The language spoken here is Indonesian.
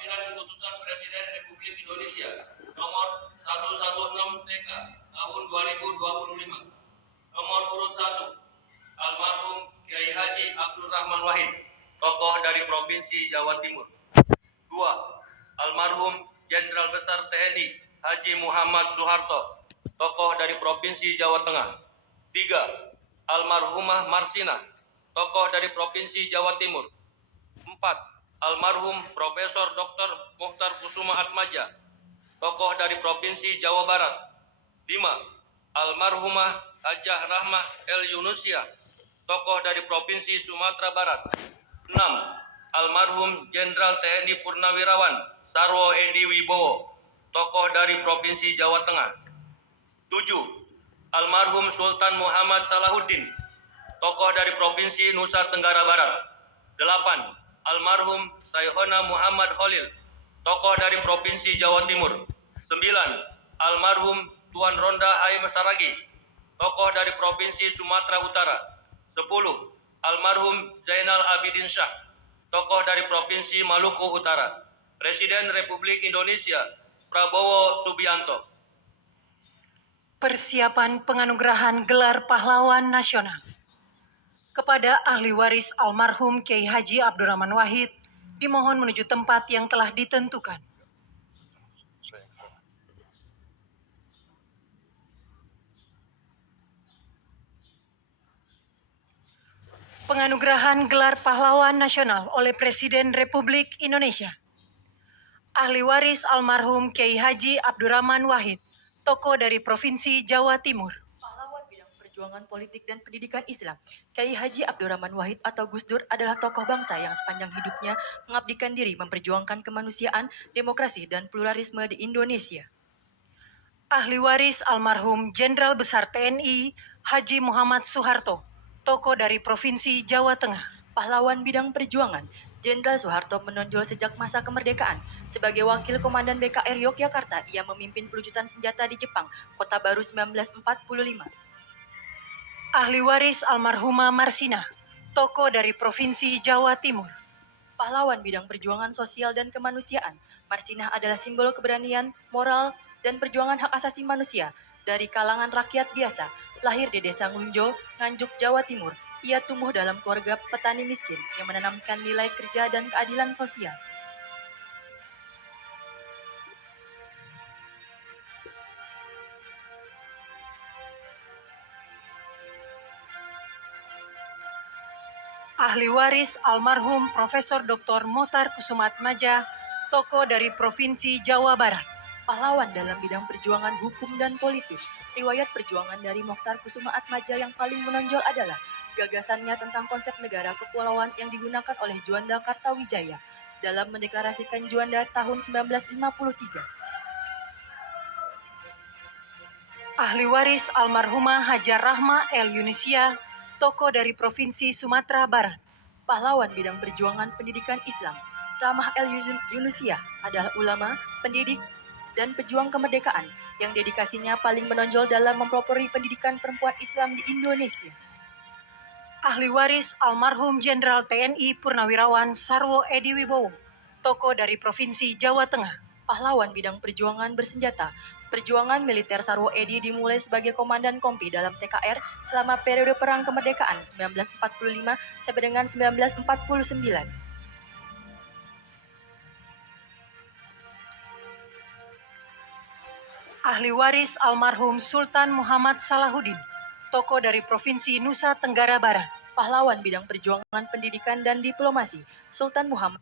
Lampiran Keputusan Presiden Republik Indonesia nomor 116 TK tahun 2025. Nomor urut 1, almarhum Kiai Haji Abdurrahman Wahid, tokoh dari Provinsi Jawa Timur. 2, almarhum Jenderal Besar TNI Haji Muhammad Soeharto, tokoh dari Provinsi Jawa Tengah. 3, almarhumah Marsina, tokoh dari Provinsi Jawa Timur. 4, almarhum Profesor Dr. Mokhtar Kusuma Atmaja, tokoh dari Provinsi Jawa Barat. 5, almarhumah Hajah Rahmah El Yunusia, tokoh dari Provinsi Sumatera Barat. 6, almarhum Jenderal TNI Purnawirawan Sarwo Edi Wibowo, tokoh dari Provinsi Jawa Tengah. 7, almarhum Sultan Muhammad Salahuddin, tokoh dari Provinsi Nusa Tenggara Barat. 8, almarhum Sayhona Muhammad Khalil, tokoh dari Provinsi Jawa Timur. 9, almarhum Tuan Ronda Haim Saragi, tokoh dari Provinsi Sumatera Utara. 10, almarhum Zainal Abidin Shah, tokoh dari Provinsi Maluku Utara. Presiden Republik Indonesia Prabowo Subianto. Persiapan penganugerahan gelar pahlawan nasional kepada ahli waris almarhum Kiai Haji Abdurrahman Wahid dimohon menuju tempat yang telah ditentukan. Penganugerahan gelar pahlawan nasional oleh Presiden Republik Indonesia. Ahli waris almarhum Kiai Haji Abdurrahman Wahid, tokoh dari Provinsi Jawa Timur. Pahlawan bidang perjuangan politik dan pendidikan Islam, Kiai Haji Abdurrahman Wahid atau Gus Dur adalah tokoh bangsa yang sepanjang hidupnya mengabdikan diri memperjuangkan kemanusiaan, demokrasi, dan pluralisme di Indonesia. Ahli waris almarhum Jenderal Besar TNI Haji Muhammad Soeharto, tokoh dari Provinsi Jawa Tengah. Pahlawan bidang perjuangan, Jenderal Soeharto menonjol sejak masa kemerdekaan. Sebagai wakil komandan BKR Yogyakarta, ia memimpin pelucutan senjata di Jepang, Kota Baru 1945. Ahli waris almarhumah Marsina, tokoh dari Provinsi Jawa Timur. Pahlawan bidang perjuangan sosial dan kemanusiaan, Marsinah adalah simbol keberanian, moral, dan perjuangan hak asasi manusia dari kalangan rakyat biasa. Lahir di Desa Ngunjo, Nganjuk, Jawa Timur, ia tumbuh dalam keluarga petani miskin yang menanamkan nilai kerja dan keadilan sosial. Ahli waris almarhum Profesor Dr. Mokhtar Kusuma Atmaja, tokoh dari Provinsi Jawa Barat. Pahlawan dalam bidang perjuangan hukum dan politik. Riwayat perjuangan dari Mokhtar Kusuma Atmaja yang paling menonjol adalah gagasannya tentang konsep negara kepulauan yang digunakan oleh Juanda Kartawijaya dalam mendeklarasikan Juanda tahun 1953. Ahli waris almarhumah Hajah Rahmah El Yunusia, tokoh dari Provinsi Sumatera Barat. Pahlawan bidang perjuangan pendidikan Islam, Rahmah El Yunusia adalah ulama, pendidik, dan pejuang kemerdekaan yang dedikasinya paling menonjol dalam mempelopori pendidikan perempuan Islam di Indonesia. Ahli waris almarhum Jenderal TNI Purnawirawan Sarwo Edi Wibowo, tokoh dari Provinsi Jawa Tengah. Pahlawan bidang perjuangan bersenjata, perjuangan militer Sarwo Edi dimulai sebagai komandan kompi dalam TKR selama periode Perang Kemerdekaan 1945 sampai dengan 1949. Ahli waris almarhum Sultan Muhammad Salahuddin, tokoh dari Provinsi Nusa Tenggara Barat. Pahlawan bidang perjuangan pendidikan dan diplomasi, Sultan Muhammad